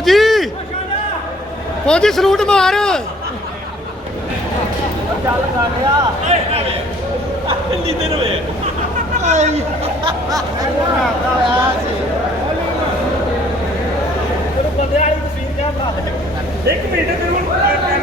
ਫੌਜੀ ਫੌਜੀ ਸਲੂਟ ਮਾਰ ਚੱਲ ਕਰ ਰਿਹਾ ਲੀਡਰ ਹੋਏ ਬੰਦੇ ਵਾਲੀ ਤਸਵੀਰ ਕਿਆ ਬਣਾ ਦੇ 1 ਮਿੰਟ ਤੇ ਹੁਣ